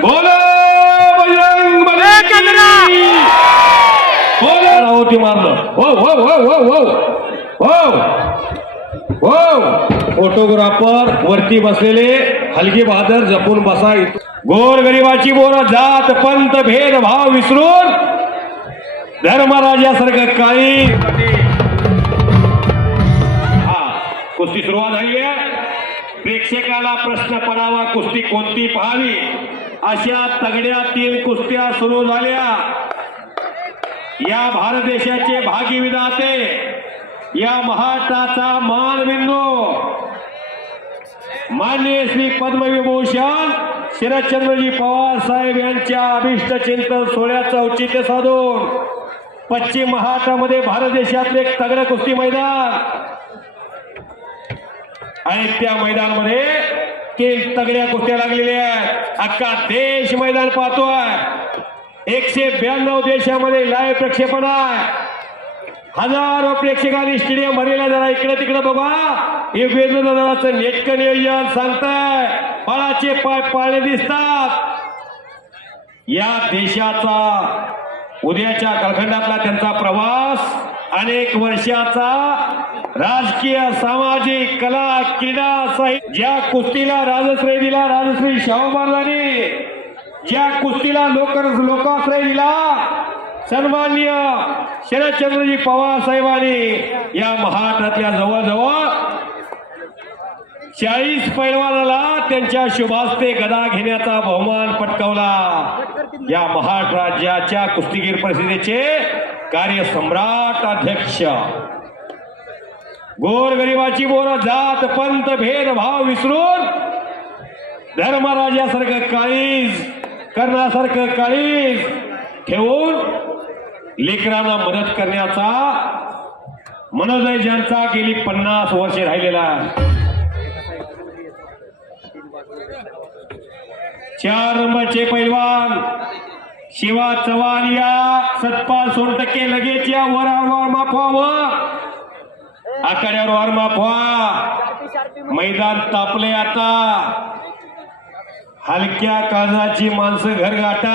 बोलो बजरंग बली। बोलो। रावती मारलं हो हो हो हो हो हो हो फोटोग्राफर वरती बसलेले हलगी बहादर जपून बसा गोर गरिबाची बोर जात पंत भेद भाव विसरून धर्मराजासारखं काळी हा कुस्ती सुरुवात झाली आहे. प्रेक्षकाला प्रश्न पडावा कुस्ती कोणती पाहावी? अशा तगड्या तीन कुस्त्या सुरू झाल्या. या भारत देशाचे भागी विधाते या महाराष्ट्राचा मानबिंदू मान्य श्री पद्मविभूषण शरदचंद्रजी पवार साहेब यांच्या अभिष्ट चिंतन सोहळ्याचं औचित्य साधून पश्चिम महाराष्ट्रामध्ये भारत देशातले एक तगडं कुस्ती मैदान. आणि त्या मैदानामध्ये तीन तगड्या कुस्त्या लागलेल्या आहेत. अख्खा देश मैदान पाहतोय. एकशे ब्याण्णव देशामध्ये लाईव्ह प्रक्षेपण आहे. हजारो प्रेक्षकांनी स्टेडियम भरलेला जरा इकडे तिकडे बघा. हे वेगवेगळ्या नेटकं नियोजन सांगताय. फळाचे पाय पाळणे दिसतात. या देशाचा उद्याच्या कालखंडातला त्यांचा प्रवास अनेक वर्षाचा राजकीय सामाजिक कला क्रीडा साहित्य ज्या कुस्तीला राजश्रय दिला राजश्री शाहू महाराजांनी ज्या कुस्तीला लोक लोकाश्रय दिला सन्मान्य शरदचंद्रजी पवार साहेबांनी या महाराष्ट्रातल्या जवळजवळ चाळीस पैलवानाला त्यांच्या शुभास्ते गदा घेण्याचा बहुमान पटकावला. या महाराष्ट्र राज्याच्या कुस्तीगीर परिषदेचे कार्यसम्राट अध्यक्ष. गोरगरिबाची बोर जात पंत भेदभाव विसरून धर्मराजासारखं काळीज कर्णासारखं काळीज ठेवून लेकरांना मदत करण्याचा मनोदय ज्यांचा गेली पन्नास वर्षे राहिलेला. चार नंबरचे पैलवान शिवा चव्हाण या सतपाल सोड टक्के लगेच या वर वर माफवावं आखाड्यावर वर माफवा. मैदान तापले आता. हलक्या काळजाची माणसं घर गाठा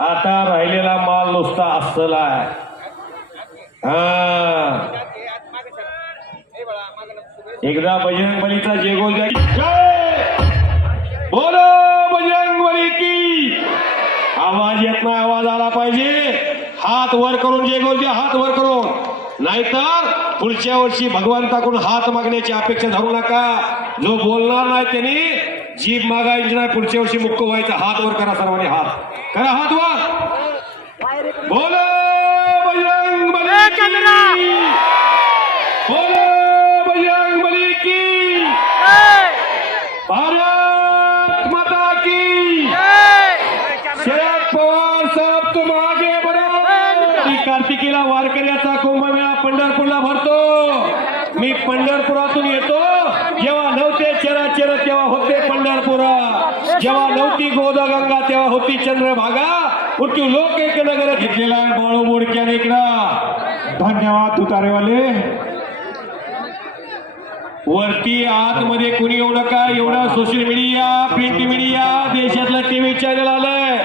आता राहिलेला माल नुसता हा. एकदा बजरंग बलीचा जय! बोलो बजरंग बली की. आवाज येत नाही आवाज आला पाहिजे. हात वर करून जेगोल हात वर करून. नाहीतर पुढच्या वर्षी भगवंताकडून हात मागण्याची अपेक्षा धरू नका. जो बोलणार नाही त्यांनी जीभ मागायची नाही पुढच्या वर्षी मुक्क व्हायचा. हात वर करा सर्वांनी हात. करा हात वर बोलो बजरंग बली की बोलो बजरंग बली की भारत माता की शरद पवार साहेब तुम आगे बढ़ो मी कार्तिकीला वारकऱ्याचा कुंभमेळा पंढरपूरला भरतो मी पंढरपुरातून येतो जेव्हा नव्हते चराचर तेव्हा होते पंढरपुरा जेव्हा नव्हती गोदागंगा तेव्हा होती चंद्रभागा. मृत्यू लोक एक नगर घेतलेला आहे बाळू मोडक्याने इकडं. धन्यवाद तुतारेवाले. वरती आतमध्ये कुणी एवढं नका एवढं सोशल मीडिया प्रिंट मीडिया देशातलं टीव्ही चॅनल आलंय.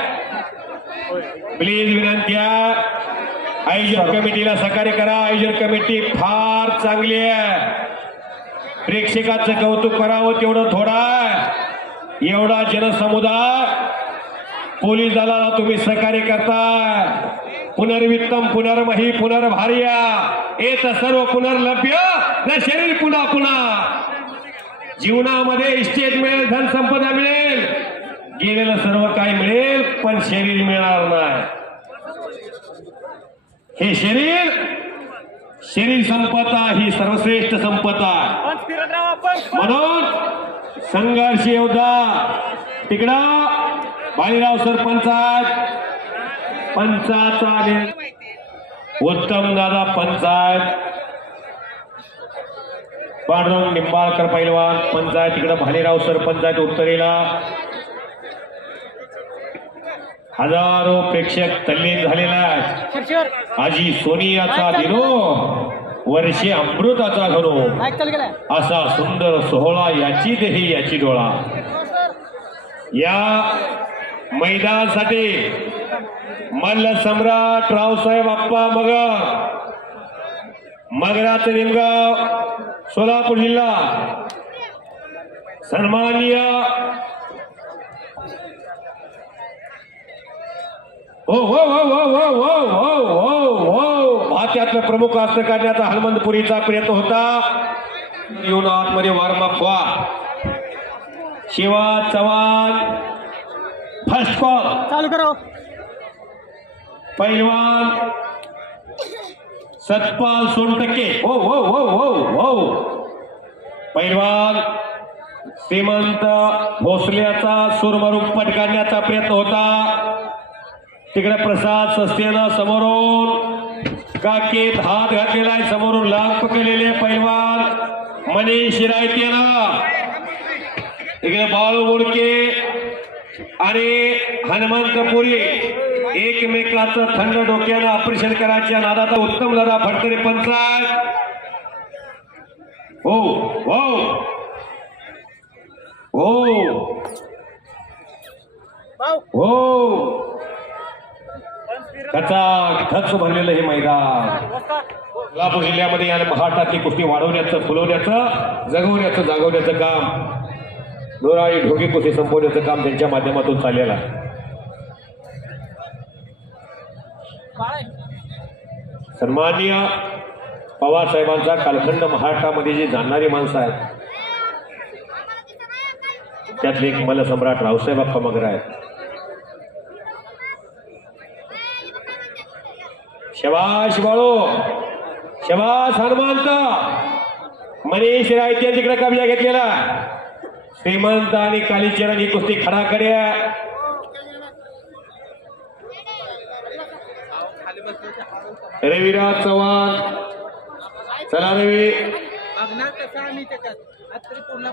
प्लीज विनंती आयोजन कमिटीला सहकार्य करा. आयोजन कमिटी फार चांगली आहे. प्रेक्षकाचं कौतुक करावं तेवढं थोडं एवढा जनसमुदाय पोलीस दलाला तुम्ही सहकार्य करताय. पुनर्वित्तम पुनर्मही पुनर्भार्या. येत सर्व पुनर्लभ्य. न शरीर पुन्हा पुन्हा. जीवनामध्ये इस्टेट मिळेल धन संपदा मिळेल. गेलेलं सर्व काही मिळेल पण शरीर मिळणार नाही. हे शरीर शरीर संपदा ही सर्वश्रेष्ठ संपदा. म्हणून संघर्ष योद्धा तिकडं बाळीराव सरपंच आहेत पंचाचा उत्तम दादा पंचायत. पांडुरंग निंबाळकर पैलवान पंचायत तिकडं भालेराव सरपंच आहेत उत्तरेला. हजारो प्रेक्षक तल्लीन झालेला आहे आजी सोनियाचा दिनो वर्षे अमृताचा घनो असा सुंदर सोहळा याची देही याची डोळा. या मैदानासाठी मल्ल सम्राट रावसाहेब आप्पा मगर मगराचं निमगाव सोलापूर जिल्हा. सन्माननीय हो हो हो हो हो हो हो हो हो. भात्यातलं प्रमुख अस्त्र काढण्याचा हनुमंतपुरीचा प्रयत्न होता. येऊन आतमध्ये वॉर्मअप व्हा. Shiva Chavan first call. चालू करो पैलवान सतपाल सोनटक्के. हो हो हो हो हो. पैलवान श्रीमंत भोसल्याचा सुरमरूप पटकाडण्याचा प्रयत्न होता. तिकडे प्रसाद सस्तेनं समोरून काकेत हात घातलेला आहे. समोरून लाग पकडलेले पैलवान मनीष शिरायतेनं इकडे बाळू मुडके आणि हनुमंतपुरी एकमेकाचं थंड डोक्यानं ऑपरेशन करायच्या नादाचा उत्तम दादा फडतरे पंचायत हो हो. हो. हो. त्याचा खच भरलेलं हे मैदान. सोलापूर जिल्ह्यामध्ये या महाराष्ट्रातली कुस्ती वाढवण्याचं फुलवण्याचं जगवण्याचं जागवण्याचं काम दोराळी ढोकी संपवण्याचं काम त्यांच्या माध्यमातून चाललेलं आहे. सन्माननीय पवार साहेबांचा कालखंड महाराष्ट्रामध्ये जी जाणणारी माणसं आहेत त्यातले एक मला सम्राट रावसाहेब अप्पा मगर आहेत. शबाश बाळो शबाश हनुमानचा मनीष रायच्या तिकडे कब्जा घेतलेला श्रीमंत आणि कालीचरण ही कुस्ती खडा कड्या रविराज चव्हाण. चला रवी.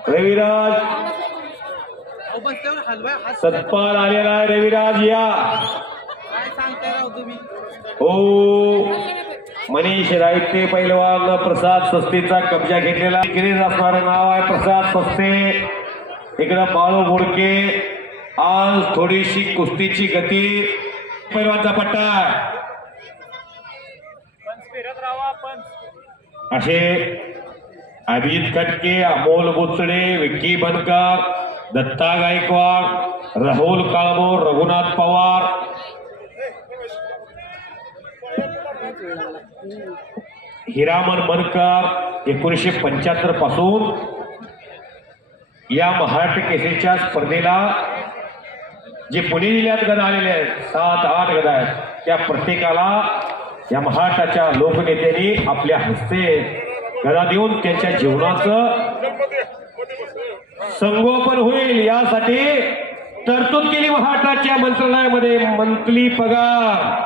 रविराज. सतपाल आलेला आहे. रविराज या. तुम्ही? हो. मनीष रायते पैलवान प्रसाद सस्तेचा कब्जा घेतलेला. गिरीज असणारं नाव आहे प्रसाद सस्ते इकडं बाळू मुडके आज थोडीशी कुस्तीची गती. पैलवानचा पट्टा. असे अभिजित खटके अमोल बोचडे विक्की बनकर दत्ता गायकवाड राहुल काळमोर रघुनाथ पवार. हिरामन मनकर एकोणीसशे पंच्याहत्तरपासून या महाराष्ट्र केसरीच्या स्पर्धेला जे पुणे जिल्ह्यात गदा आलेले आहेत सात आठ गदा आहेत त्या प्रत्येकाला या महाराष्ट्राच्या लोकनेत्यांनी आपल्या हस्ते गदा देऊन त्यांच्या जीवनाचं संगोपन होईल यासाठी तरतूद केली महाराष्ट्राच्या मंत्रालयामध्ये. मंथली पगार.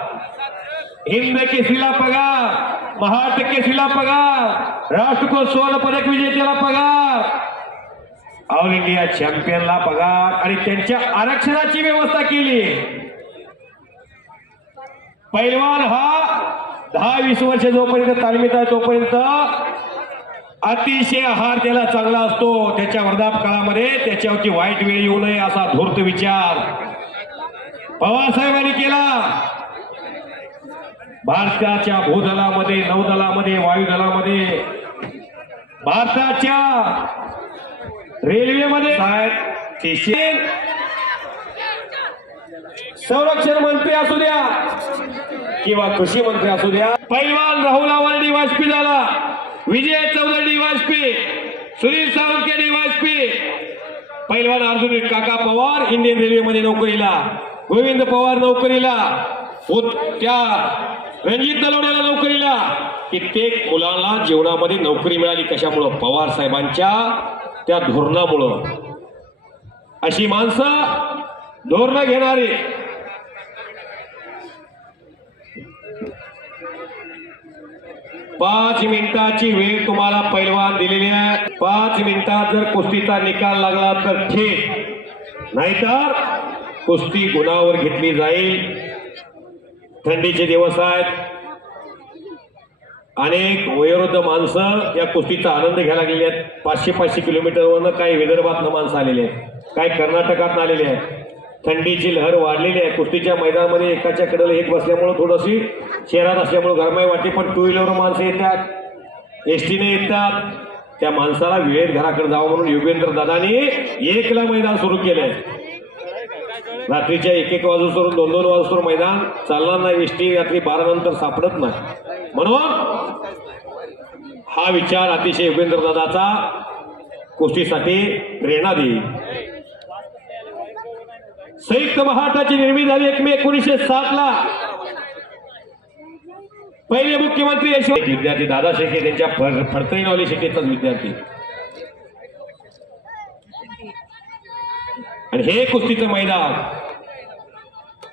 हिंद केसरीला पगार. महाराष्ट्र केसरीला पगार. राष्ट्रकुल सुवर्ण पदक विजेत्याला पगार. ऑल इंडिया चॅम्पियनला पगार आणि त्यांच्या आरक्षणाची व्यवस्था केली. पैलवान हा दहा वीस वर्ष जोपर्यंत तालमीत आहे तोपर्यंत अतिशय आहार त्याला चांगला असतो. त्याच्या वर्धाप काळामध्ये त्याच्यावरची वाईट वेळ येऊ नये असा धूर्त विचार पवारसाहेबांनी केला. भारताच्या भूदलामध्ये नौदलामध्ये वायुदलामध्ये भारताच्या रेल्वेमध्ये संरक्षण मंत्री असू द्या किंवा कृषी मंत्री असू द्या. पैलवान राहुल आवारडी वाजपेयी झाला. विजय चौधरी वाजपेयी सुनील सावंतके वाजपेयी पैलवान अर्जुन काका पवार इंडियन रेल्वेमध्ये नोकरीला. गोविंद पवार नोकरीला. त्या रणजित नलवड्याला नोकरीला. कित्येक मुलांना जीवनामध्ये नोकरी मिळाली. कशामुळं? पवार साहेबांच्या त्या धोरणामुळं. अशी माणसं धोरणं घेणारी. पाच मिनिटाची वेळ तुम्हाला पैलवान दिलेली आहे. पाच मिनिटात जर कुस्तीचा निकाल लागला तर ठीक. नाहीतर कुस्ती गुणावर घेतली जाईल. थंडीचे दिवस आहेत. अनेक वयोवृद्ध माणसं या कुस्तीचा आनंद घ्यायला लागलेली आहेत. पाचशे पाचशे किलोमीटरवरनं काही विदर्भातनं माणसं आलेली आहेत. काय कर्नाटकातनं आलेले आहे थंडीची लहर वाढलेली आहे. कुस्तीच्या मैदानामध्ये एकाच्या कडेला एक बसल्यामुळं थोडीशी शहरात असल्यामुळं गरमाई वाटते पण टू व्हीलरवर माणसं येतात. एस टीने येतात. त्या माणसाला वेळेत घराकडे जावं म्हणून योगेंद्र दादानी एकला मैदान सुरू केलंय. रात्रीच्या एक एक वाजूस्तोवर दोन दोन वाजूस्तोवर मैदान चालणार नाही. एस टी रात्री बारा नंतर सापडत नाही. म्हणून हा विचार अतिशय योगेंद्र दादाचा कुस्तीसाठी प्रेरणा देईल. संयुक्त महाराष्ट्राची निर्मिती झाली एक मे एकोणीसशे सात ला पहिले मुख्यमंत्री यशवंत विद्यार्थी दादा शेखे त्यांच्या फड- शेखेचाच विद्यार्थी. आणि हे कुस्तीचं मैदान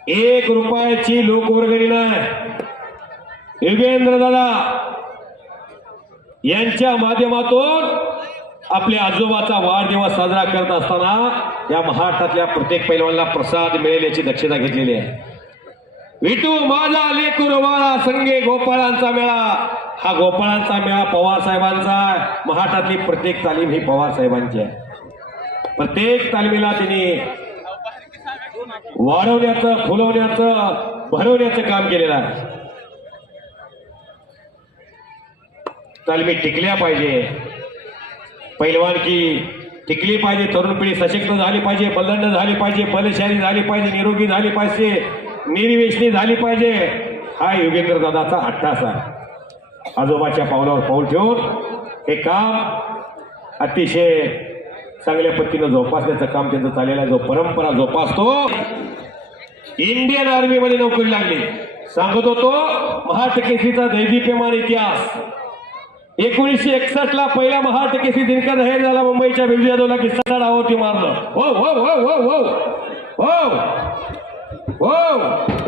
एक रुपयाची लोकवर्गणी नाही. योगेंद्र दादा यांच्या माध्यमातून आपल्या आजोबाचा वाढदिवस साजरा करत असताना या महाराष्ट्रातल्या प्रत्येक पैलवानला प्रसाद मिळेल याची दक्षता घेतलेली आहे. विटू माझा लेकूर वाळा संगे गोपाळांचा मेळा. हा गोपाळांचा मेळा पवार साहेबांचा महाराष्ट्रातली प्रत्येक तालीम ही पवार साहेबांची आहे. प्रत्येक तालमीला त्यांनी वाढवण्याचं फुलवण्याचं भरवण्याचं काम केलेलं आहे. तालमी टिकल्या पाहिजे. पैलवानकी टिकली पाहिजे तरुण पिढी सशक्त झाली पाहिजे बलंड झाली पाहिजे बलशाली झाली पाहिजे निरोगी झाली पाहिजे निर्वेशनी झाली पाहिजे. हा योगेंद्र दादाचा अट्टास आहे आजोबाच्या पावलावर पाऊल ठेवून हे काम अतिशय चांगल्या पद्धतीनं जोपासण्याचं काम त्यांचं चाललेलं आहे. जो परंपरा जोपासतो इंडियन आर्मीमध्ये नोकरी लागली. सांगत होतो महाटकेशीचा केसरीचा दैदिप्यमान इतिहास. एकोणीसशे एकसष्ट ला पहिला महाराष्ट्र केसरी दिनकर जाहीर झाला मुंबईच्या बिजू यादवला किस्सा डावावरती मारलं. हो हो हो हो हो हो हो.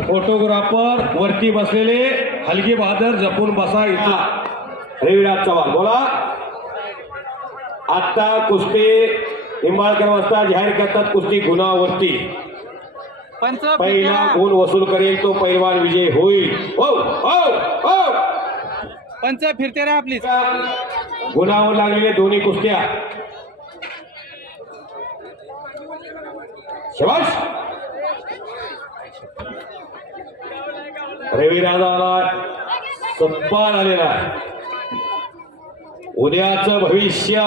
फोटोग्राफर वरती बसलेले हलगी बहादर जपून बसा इथला. रविराज चव्हाण बोला. आता कुस्ती निंबाळकर वाजता जाहीर करतात कुस्ती गुन्हावरती. पहिला गुण वसूल करेल तो पैलवान विजय होईल. हो हो हो. पंच फिरते राहा आपली गुणावर लागलेले दोन्ही कुस्त्या. शबाश रविराजाला सत्पान आलेला आहे. उद्याचं भविष्य.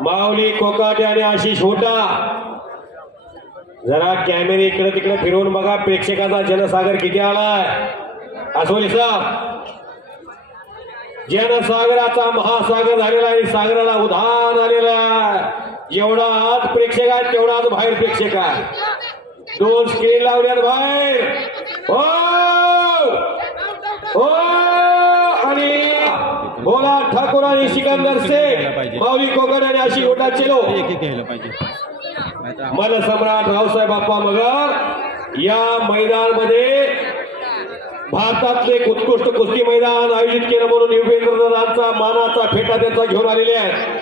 माऊली कोकाटे आणि आशिष होता. जरा कॅमेरे इकडे तिकडे फिरवून बघा. प्रेक्षकाचा जनसागर किती आलाय. असोली साहेब. जनसागराचा महासागर झालेला आहे सागराला उधाण आलेला आहे. जेवढा आत प्रेक्षक आहे तेवढा बाहेर प्रेक्षक आहे. दोन स्क्रीन लावल्यात बाहेर. हो! हो! आणि बोला ठाकूर आणि सिकंदर शेख माऊली कोकण आणि अशी गोटा चिलो एक सम्राट रावसाहेब बाप्पा मगर या मैदानामध्ये भारतातले एक उत्कृष्ट कुस्ती मैदान आयोजित केलं म्हणून युगेंद्रनाथांचा मानाचा फेटा त्यांचा घेऊन आलेले आहेत.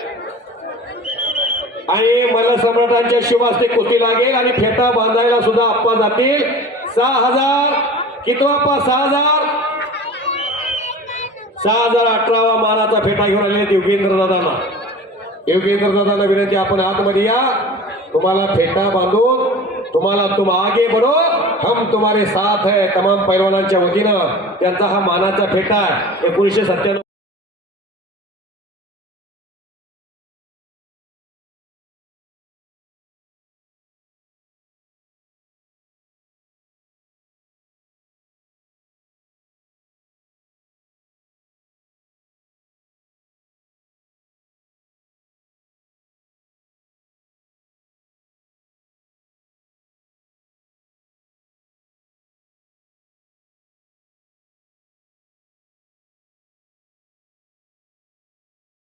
आणि मला सम्राटांच्या शिवास ते कुस्ती लागेल आणि फेटा बांधायला सुद्धा आप्पा जातील. सहा हजार कितवा हो आप्पा? सहा हजार? सहा हजार अठरावा मानाचा फेटा घेऊन आलेले आहेत युगेंद्रदादांना विनंती आपण आतमध्ये या. तुम्हाला फेटा बांधून तुम्हाला तुम आगे बढो हम तुम्हारे साथ है तमाम पैलवानांच्या वतीनं. त्यांचा हा मानाचा फेटा आहे. एकोणीसशे सत्त्याण्णव